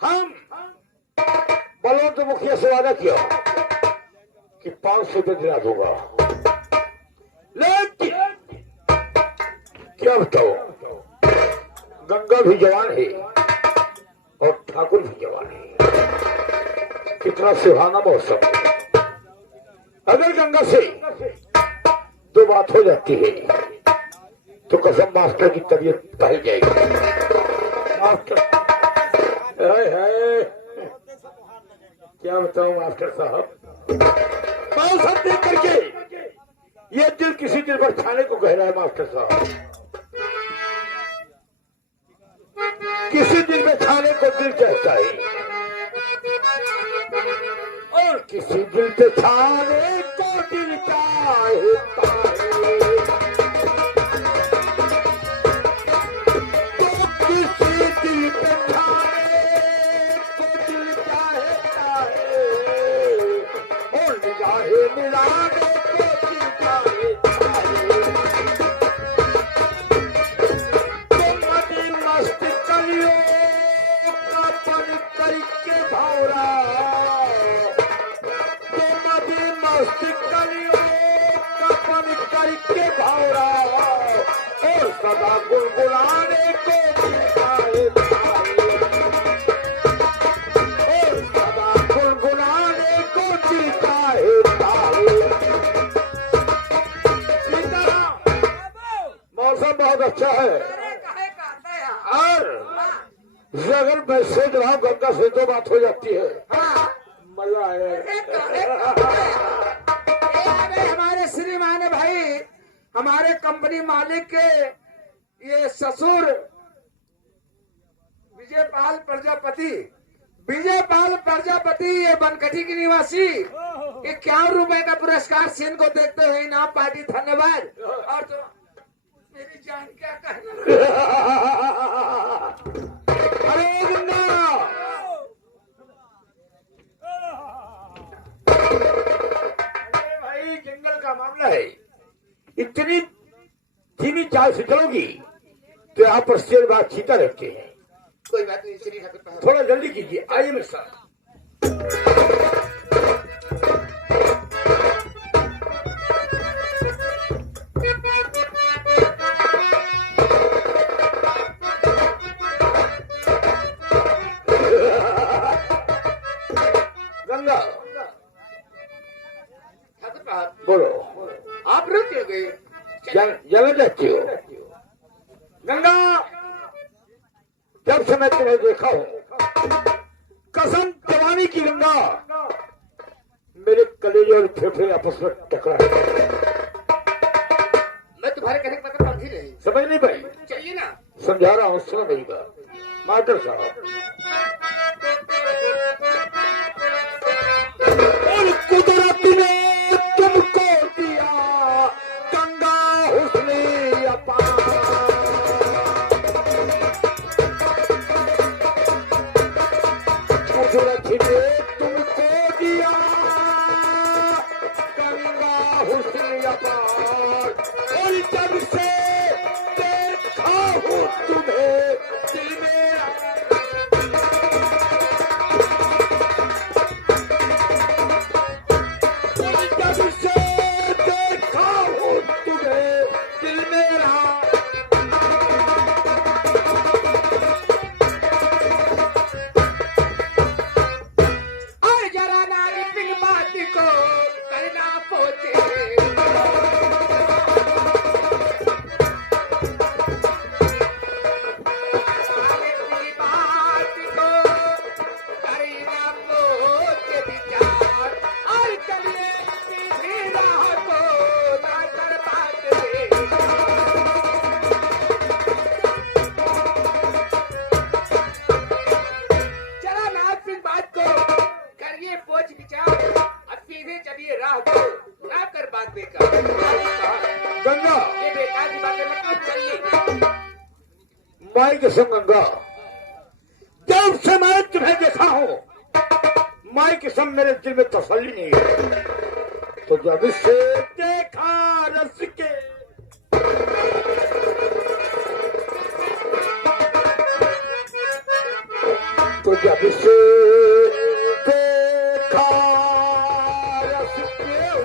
हम बलवंत मुखिया से वादा किया कि 500 रुपये दिला दूंगा, लेकिन क्या बताओ, गंगा भी जवान है और ठाकुर भी जवान है। कितना सुहाना मौसम। अगर गंगा से दो बात हो जाती है तो कसम मास्टर की तबीयत बदल जाएगी। मास्टर है क्या बताऊं मास्टर साहब, सब देख करके ये दिल किसी दिल पर छाने को कह रहा है। मास्टर साहब, किसी दिल में छाने को दिल कहता है और किसी दिल पे छाने को दिल कहता है। तो किसी दिल पे छाने को दिल कहता है और निगाहें मिलाने को दिल कहता है। तुम अभी मस्त कलियों का पन करके भौरा, कलियों का पन करके भौरा और सदा गुनगुनाने को दिलता है, और सदा गुनगुनाने को दिलता है। मौसम बहुत अच्छा है और अगर मैं सोच रहा हूँ गंगा से दो बात हो जाती है, मजा हमारे श्रीमान भाई, हमारे कंपनी मालिक के ये ससुर विजयपाल प्रजापति ये बनकटी की निवासी 51 रुपए का पुरस्कार सेन को देखते हुए इनाम पार्टी धन्यवाद। और तो मेरी जान क्या कहना। अरे गंगा, भाई जंगल का मामला है, इतनी धीमी चाल से चलोगी तो यहाँ पर शेर बाग चीता रहते हैं। कोई बात नहीं श्री ठाकुर, थोड़ा जल्दी कीजिए, आइए मेरे साथ। गंगा बोलो, आप रुक गए, जला जाती हो। गंगा, जब से मैं तुम्हें देखा हूं, कसम जवानी की गंगा, मेरे कलेजे और फेफड़े आपस में टकरा। मैं तुम्हारे कहने का मतलब समझी नहीं। समझ नहीं पाई? चाहिए ना, समझा रहा हूं, सुनो मेरी बात। मास्टर साहब, और कुदरत ने तुमको दिया गंगा हुस्ने अपार, कुदरत ने तुमको दिया गंगा हुस्ने अपार, और जब से देखा हूँ तुम्हें दिल में गंगा, ये बेकार की बातें मत करो, चलिए। माई के संग गंगा, जब से मैं तुम्हें देखा हूं, माई के संग मेरे दिल में तसल्ली नहीं है। तो जब से देखा रस के तो जब से देखा रस केहू,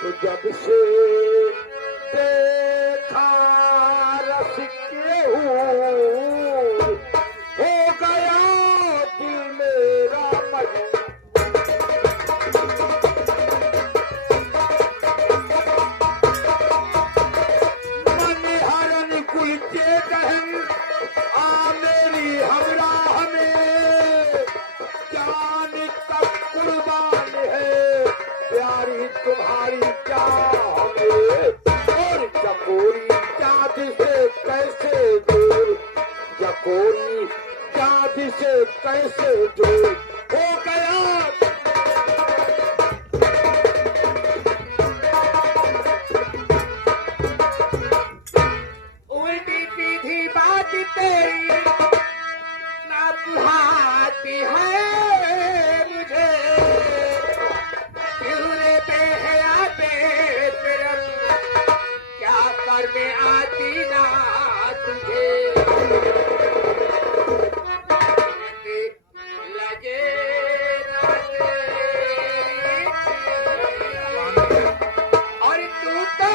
तो जब से देखा रस केहू, हो गया दिल मेरा मजनू। मन हरन कुलचे कहन आ मेरी हमराह में, जान तक कुर्बान है प्यारी तुम्हारी चाह में। और चकोरी चाँद से कैसे दूर, चकोरी चाँद से कैसे दूर हो गया। उल्टी सीधी बात तेरी ना सुहाती है मुझे, क्यों बेहया बेशरम क्या कर में आती ना तुझे। लगे ना तेरी और तू तो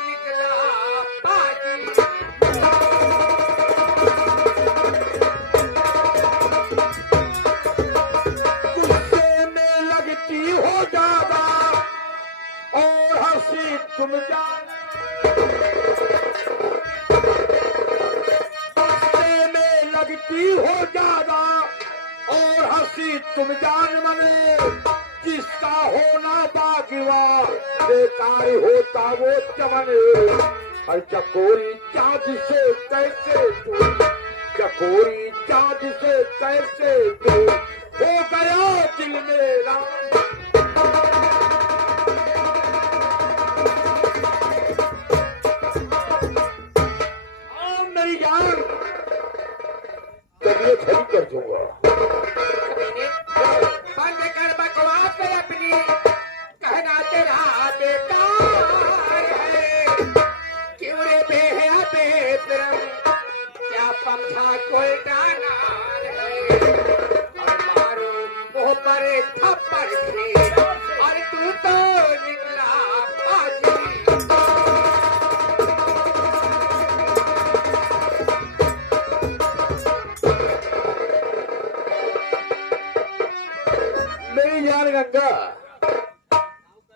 निकला पाजी। गुस्से में लगती हो ज्यादा और हंसी तुम जान, गुस्से में लगती हो ज्यादा और हंसी तुम जान मने। जिसका होना बागवा बेकार होता वो चमन। और चकोरी चाँद से कैसे दूर, चकोरी चाँद से कैसे दूर हो गया दिल मेरा। मेरी जान तबीयत हरी कर दूंगा। बंद कर बकवास अपनी, कहना तेरा बेकार है। क्यों रे बेहया बेशरम क्या समझा कोई डाना है। और मारो मुँह पर एक थप्पड़ भी, और तू तो निकला बाजी। मेरी जान गंगा,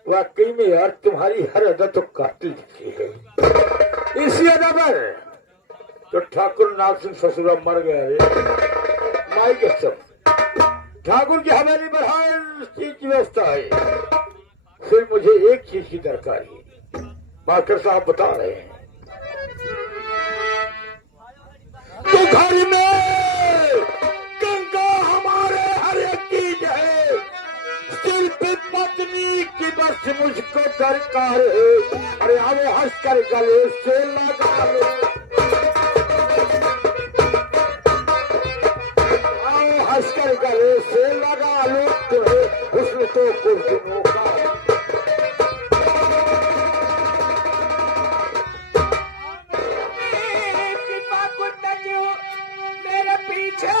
वाकई में यार तुम्हारी हर अदा तो कातिल दिखती है। इसी अदा पर तो ठाकुर नाग सिंह ससुरा मर गया रे। माई के सब ठाकुर की हवेली पर हर चीज की व्यवस्था है, फिर मुझे एक चीज की दरकार है। मास्टर साहब बता रहे हैं तो घर में गंगा हमारे हर एक चीज है, सिर्फ पत्नी की बस मुझको दरकार है। अरे आओ हंस कर गले से लगा लो, आओ हंस कर गले से लगा लो तुम्हें हुस्न तो कुछ दिनों का। मेरे पीछे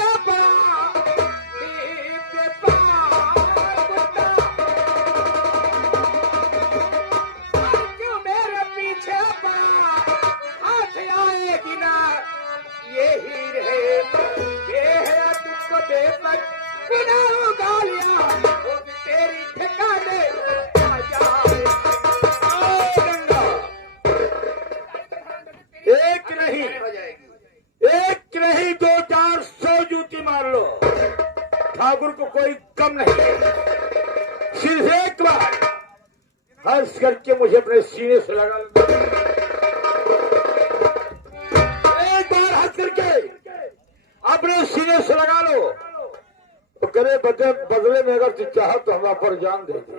क्यों मेरे पीछे हाथ आएगी ना ये ही रहे। बेहया तुझको बेपत गुनाहों गालियां वो भी तेरी ठिकाने आ जाए। गंगा एक नहीं, हो जाएगी। एक नहीं 200-400 जूती मार लो, ठाकुर को कोई कम नहीं है। सिर्फ एक बार हर्ष करके मुझे अपने सीने से लगा लो, एक बार हंस करके अपने सीने से लगा लो तो करे बदले में अगर तू चाह तो हम पर जान दे दे।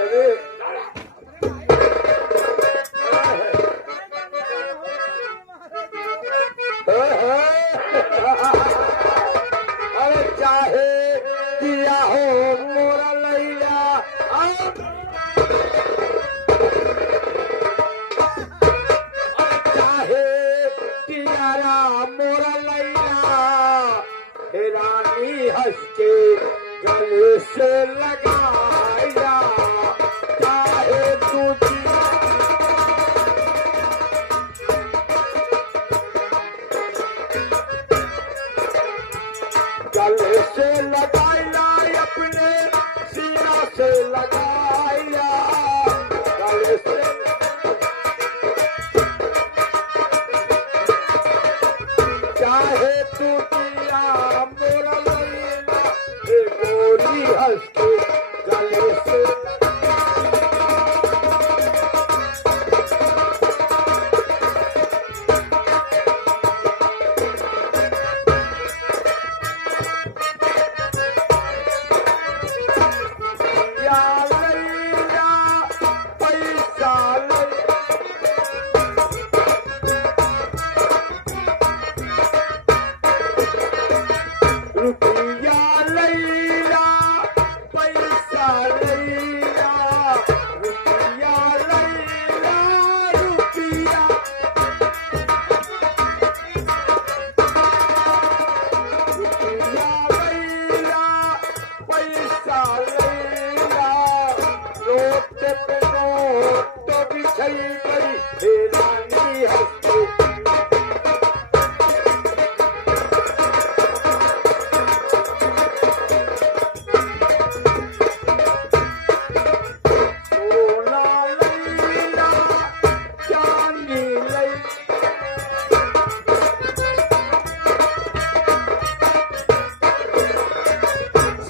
अरे अरे चाहे दिया हो मोरा लैला, चाहे दियारा मोरा से लगाया चाहे तुझी गले से लगाया अपने सीना से लगाया गले से चाहे तू दिया मोरा महीना गोरी हंस के गले से या लैया पैसा ले रुपया लैया पैसा लैया रुपया लैया रुपया रुपया लैया पैसा लैया नोट पे नोट बिछई गई हे रानी हंसते सोना लैला चांदी लई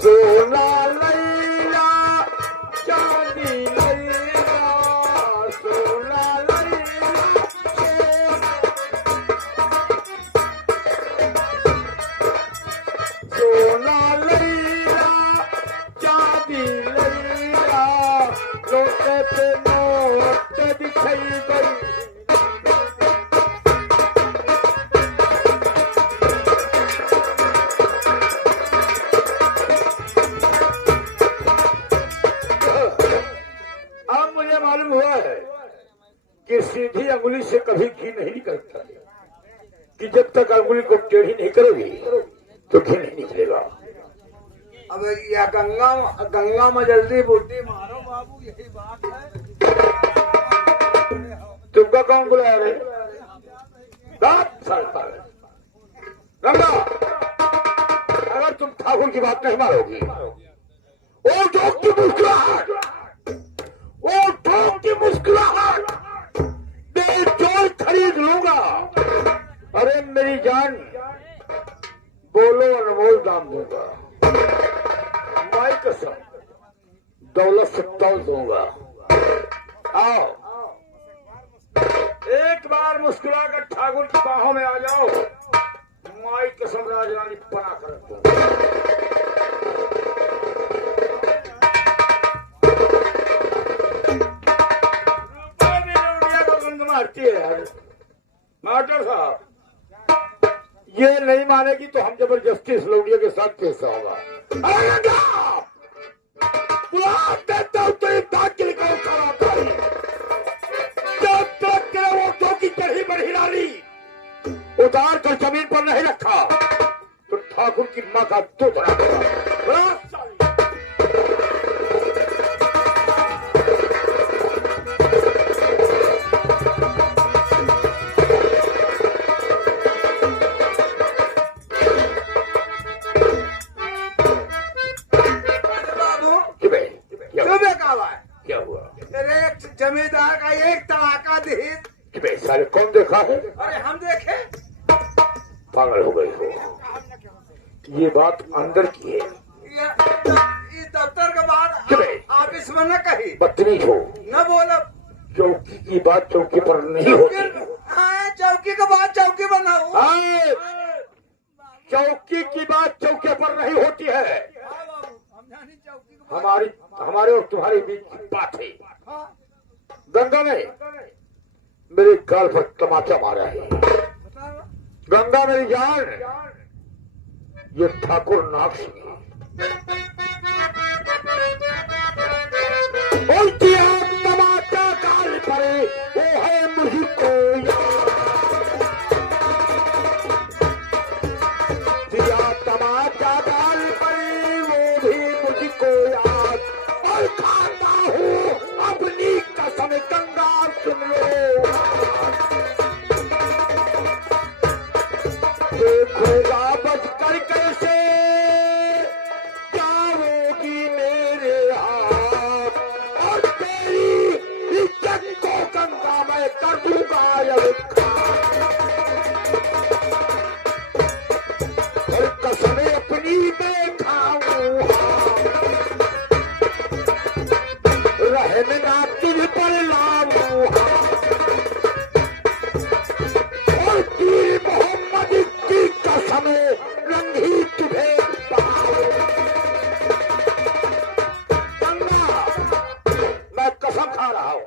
सोना लैला चांदी लैला सोना लैला सोना लैला चांदी लैला लोटे पे नोट बिछई गई अब मुझे मालूम हुआ है कि सीधी अंगुली से कभी घी नहीं निकलता कि जब तक अंगुली को टेढ़ी नहीं करोगी तो घी नहीं निकलेगा। अब या गंगा में जल्दी बुद्धि मारो बाबू, यही बात है। तुमका कौन बुलाया रे? बाप सरता है गंगा, अगर तुम ठाकुर की बात नहीं मारोगी ओ जोक की मुस्कुराहट वो ठोक की मुस्कुराहट बेचोल खरीद लूंगा। अरे मेरी जान बोलो अनमोल दाम दूंगा, माई कसम दौलत से तौल दूंगा। आओ एक बार मुस्कुरा कर ठाकुर की बाहों में आ जाओ, माई कसम राजरानी पना कर दूंगा। मारती है यार मास्टर साहब, ये नहीं मानेगी तो हम जबरदस्ती इस लौंडिया के साथ पेश होगा। देता हूं तो एक दांत के निकाल खड़ा है। जब तक के वो टोकी चढ़ी बढ़ी डाली उतार कर जमीन पर नहीं रखा तो ठाकुर की मां का दूध रखा। जमींदार का एक तड़ाका दी सारे कौन देखा है? अरे हम देखे। पागल हो गई हो, ये बात अंदर की है, ये दफ्तर के बाहर ऑफिस में न कही। बदतमीज हो, न बोलो। चौकी की बात चौकी पर नहीं होती। हाँ, चौकी के बाद चौकी बनाओ। चौकी की बात चौके पर नहीं होती है। हमारे और तुम्हारे बीच की बात है। गंगा ने मेरे गाल पर तमाचा मारा है। गंगा मेरी जान, ये ठाकुर नाग सिंह बोलती है तमाचा गाल पर वो है मुझको दिया तमाचा गाल पर वो भी मुझको सुन लो, देखोगा बच कर कैसे जाओगी मेरे हाथ, और तेरी इज्जत को गंगा में कर दूंगा और कसमें अपनी मैं खाऊंगा, रहना तुझ पर लाऊंगा, और पीर मोहम्मद की कसमें रंगी तुझे गंगा, मैं कसम खा रहा हूं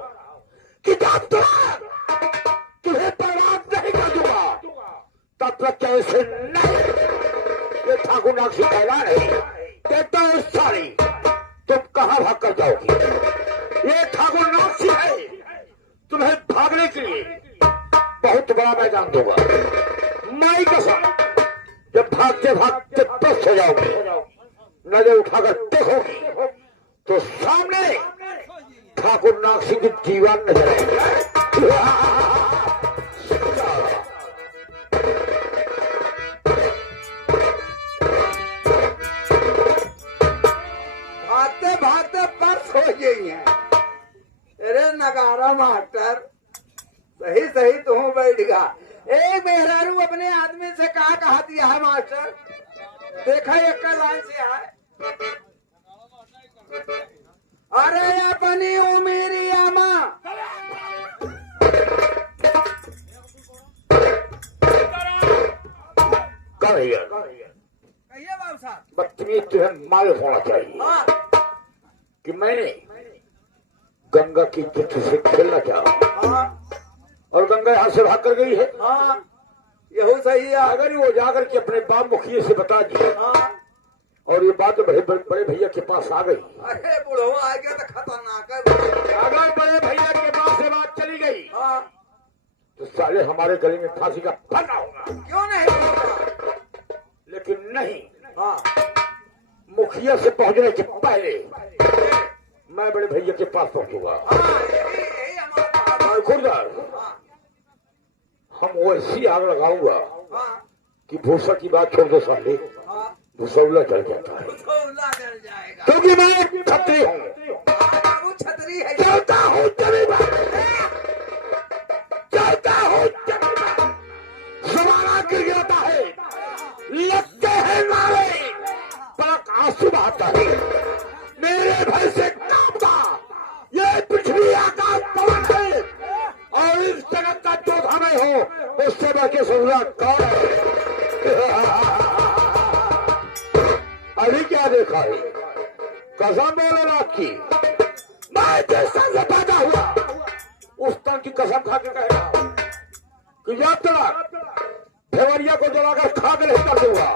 कि जब तुझे बर्बाद नहीं कर दूंगा तब तक कैसे नहीं। ये ठाकुर नाक्षी कहना नहीं कहता हूं सारी, तुम कहां भाग कर जाओगी? ये ठाकुर नाक्षी है, तुम्हें भागने के लिए बहुत बड़ा मैदान दूंगा। माई कसम, जब भागते भागते पस्त हो जाओगे, नजर उठाकर देखोगी तो सामने ठाकुर नाक्षी की दीवार नजर आएगी। भागते भागते पर्स हो गई है। अरे नगारा मास्टर, सही सही तू बैठ गया। एक मेहरारू अपने आदमी से कहा दिया है मास्टर, देखा एक लाइन से है, अरे अपनी उमेरी आमा कहिए बाबू साहब, बदतमीज तुम्हें मालूम होना चाहिए हाँ कि मैंने गंगा की इज्जत से खेलना चाहा हाँ और गंगा यहां से भाग कर गई है। हाँ, यही सही है। अगर वो जाकर के अपने बाप मुखिया से बता दी हाँ, और ये बात बड़े भैया के पास आ गई, अरे बुढ़ो आ गया तो खतरनाक है। अगर बड़े भैया के पास से बात चली गई हाँ, तो साले हमारे गले में फांसी का फंदा होगा। क्यों नहीं होगा? लेकिन नहीं, हाँ, मुखिया से पहुंचने के पहले मैं बड़े भैया के पास पहुंचूंगा। हाँ, यही हमारा बात है। और खुददार, हाँ, हम वैसी आग लगाऊंगा हाँ, कि भूसा की बात छोड़ दो साले, हाँ, भूसौला चल जाता है, भूसौला जल जाएगा। क्योंकि मैं एक छतरी हूँ, हाँ, बाबू छतरी है। चलता हूँ जमीन, चलता हूँ जमीन, सवारा गिर गिरता है, लगते हैं नारे, पलक आंसू बहाता है, मेरे भय से कांपता ये पृथ्वी आकाश पवन है, और इस जगत का जो धामे हो उससे बैठे सुनना कौन है? अभी क्या देखा है? कसम बोले रात की, मैं जिस तन से पैदा हुआ उस तन की कसम खा के कह रहा हूं कि जब तक फेवरिया को जलाकर खा के नहीं कर दूंगा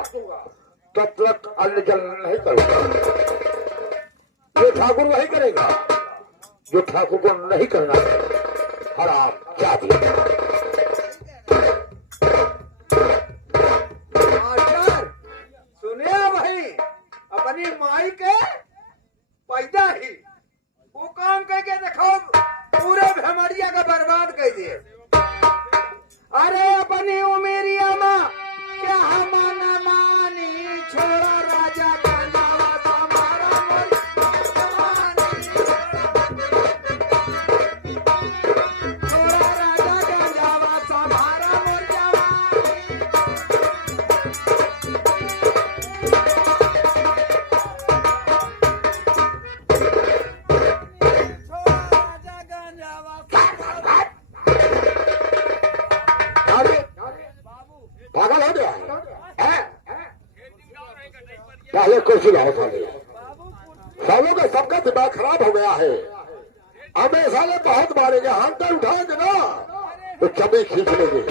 तब तक अन्न जल नहीं करूंगा। ये ठाकुर वही करेगा जो ठाकुर को नहीं करना है। हराम जाति। मास्टर सुने भाई, अपनी माई के पैदा ही वो काम करके देखो, पूरे भेमरिया का बर्बाद कर दिए। अरे अपनी उमेरिया माँ क्या मन मानी, छोड़ो राजा का नावा हमारा छोड़ो राजा का नावा हमारा मोर जवानी। पागल हो गया है? पहले कुर्सी लाओ साले, सालों का सबका दिमाग खराब हो गया है। अब ये साले बहुत मारेंगे, हाथ पर उठाएंगे ना तो चबे खींच लेंगे।